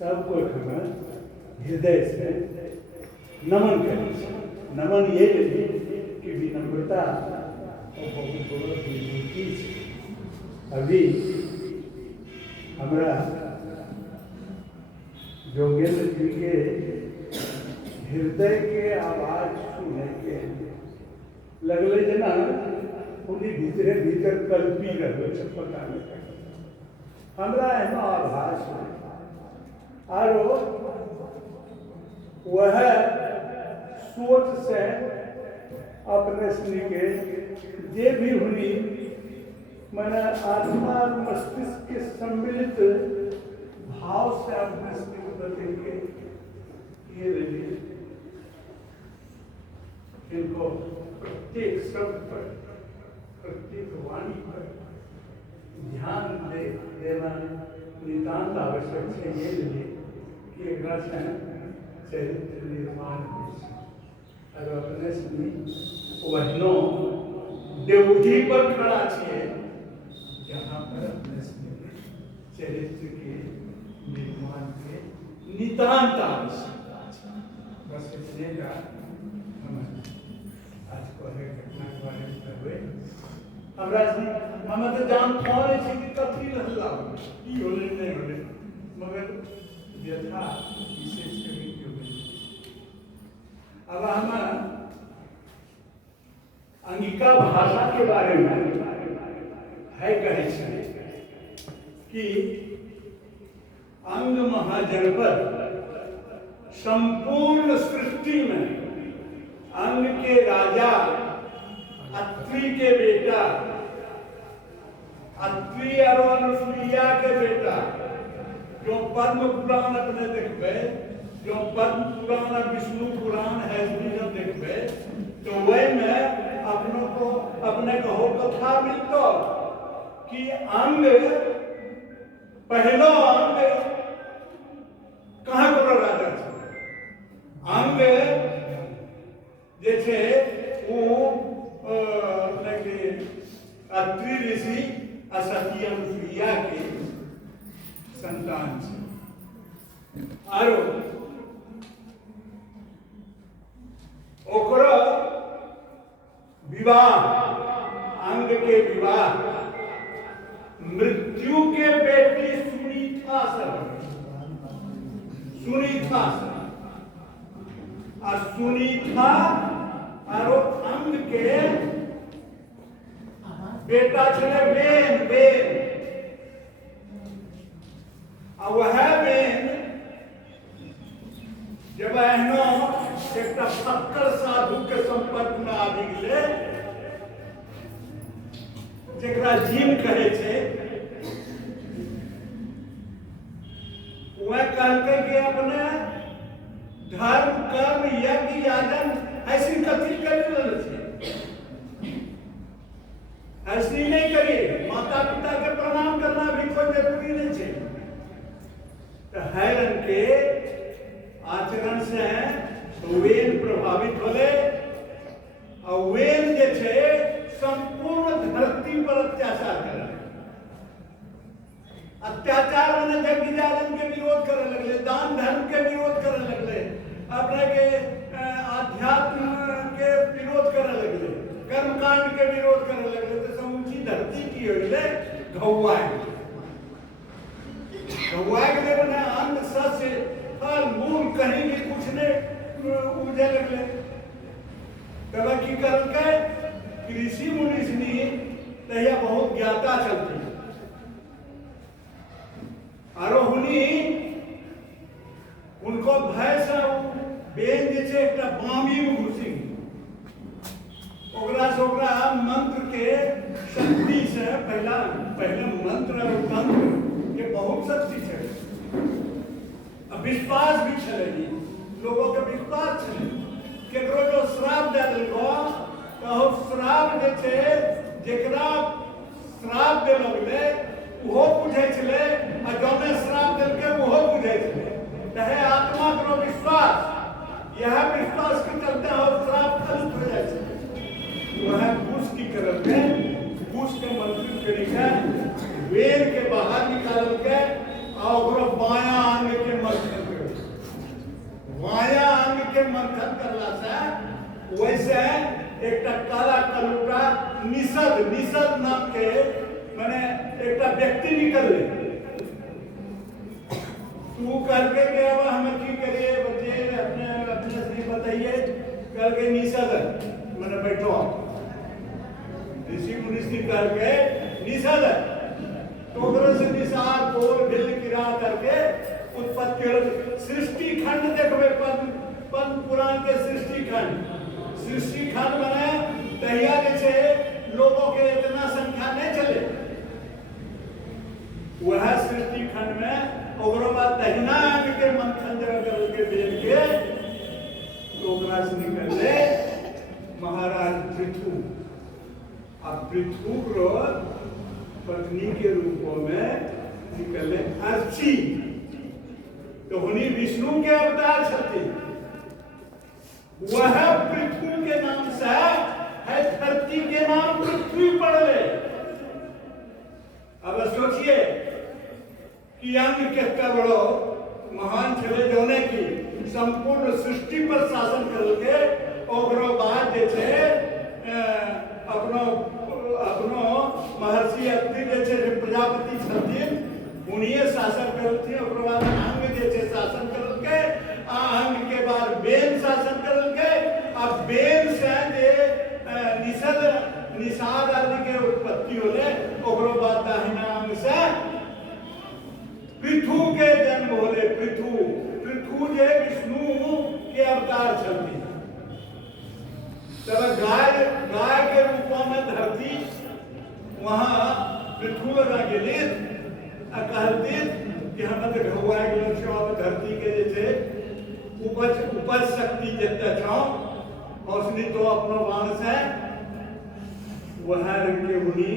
सबको हमें हृदय से नमन करें। नमन ये कि विनम्रता और बहुत बड़ा विभूति है। अभी हमारा जोगेंद्र जी के हृदय के आवाज सुने के लगले जना उन्हीं भीतरे भीतर कल्पी रहे सब पता नहीं हमरा एना आभास है। आरो वह सोच से अपने स्त्री के जे भी हुई मैंने आत्मा और मस्तिष्क के सम्मिलित भाव से अपने स्त्री को बदलेंगे ये रही इनको प्रत्येक शब्द पर प्रत्येक वाणी पर ध्यान देना नितांत आवश्यक है। ये लिए कि एक चरित्र निर्माण और अपने वहनों देवठी पर खड़ा छे जहाँ पर अपने चरित्र के निर्माण के नितांत आवश्यकता। बस इतने का हम आज को है घटना के बारे में हुए हमरा हम तो जान पाए छी कि कथी रहला की होले नहीं होले मगर यथा विशेष कभी क्यों नहीं। अब हम अंगिका भाषा के बारे में है कहे छे कि अंग महाजनपद संपूर्ण सृष्टि में अंग के राजा अत्रि के बेटा अत्रि और अनुसुईया के बेटा जो पद्म पुराण अपने देखबे जो पद्म पुराण और विष्णु पुराण है जब देखबे तो वही में अपने को कथा मिलतो कि अंग पहलो अंग कहाँ को राजा छे अंग जैसे वो अत्रि ऋषि असती अनुसुईया के संतान छे आरो ओकरा विवाह अंग के विवाह मृत्यु के बेटी सुनीता से सुनीता आरो अंग के बेटा छे बेन आ वह बेन जब एहनो एक फक्कर साधु के संपर्क में आबि गेले जेकरा जीन कहे छे वह कहते कि अपने धर्म कर्म यज्ञ याजन ऐसी कथी कर ऐसी नहीं करिए। माता पिता के प्रणाम करना भी कोई जरूरी नहीं है। तो हैरन के आचरण से वेन प्रभावित होले और वेन जे छे संपूर्ण धरती पर अत्याचार करे। अत्याचार मैंने यज्ञ याजन के विरोध करे लगले, दान धर्म के विरोध करे लगले, अपने के आध्यात्म के विरोध करे लगले, कर्मकांड के विरोध करे लगले। तो समूची धरती की होइले घौवाए गए ना अन्न सस्य फल मूल कहीं भी कुछ ने उजे लगले। तब की करके ऋषि मुनि तहिया बहुत ज्ञाता चलती आरोहनी उनको भय से बेन जे छे एकटा बामी में घुसी ओकरा से ओकरा मंत्र के शक्ति से पहले मंत्र और तंत्र के बहुत शक्ति है। अब विश्वास भी चलेगी लोगों के विश्वास चले केकरो जो श्राप दे देलको तो श्राप जे छे जेकरा श्राप दे लगले वो बुझे छले और जौने श्राप देलके वो बुझे छले। तहे आत्मा को विश्वास यह विश्वास के चलते हो श्राप खत्म हो जाए छे। वह घूस की करते घूस के मंत्र तरीका वेद के बाहर निकाल के और बायां अंग के वैसे एक काला कलूटा निषद नाम के मैंने एक व्यक्ति निकल तू करके गया हुआ हमें की करिए बच्चे अपने से बताइए करके निषद मैंने बैठो ऋषि मुनि करके निषद तो से निषाद बोल भिल गिरा करके उत्पत्ति सृष्टि खंड देखबे पद्म पुराण के सृष्टि खंड बने तहिया जैसे लोगों के इतना संख्या नहीं चले वह सृष्टि खंड में ओकरो बाद दहिना अंग के मंथन कर के बेच के ओकरा से निकले महाराज पृथु अब पृथु रो पत्नी के रूप में निकले अर्ची तो उन्हीं विष्णु के अवतार छथि वह पृथ्वी के नाम से है धरती के नाम पृथ्वी पड़े अब सोचिए कि अंग कितना बड़ो महान छले जोने की संपूर्ण सृष्टि पर शासन करके और बाद जैसे अपनो महर्षि अत्रि जैसे प्रजापति छथिन उन्हीं शासन करती और बाद अंग जैसे शासन करके अंग के बाद बेन शासन करके अब बेन से जे निषाद आदि के उत्पत्ति होले और बाद दाहिना अंग से पृथु के जन्म होले पृथु जे विष्णु के अवतार छथि तब गाय के रूप में धरती वहां पृथु लगा गेली कहती कि हम ढुआ धरती के जैसे उपज शक्ति जितने छो हौसली तो अपनो बाण से वह रंग के उन्हीं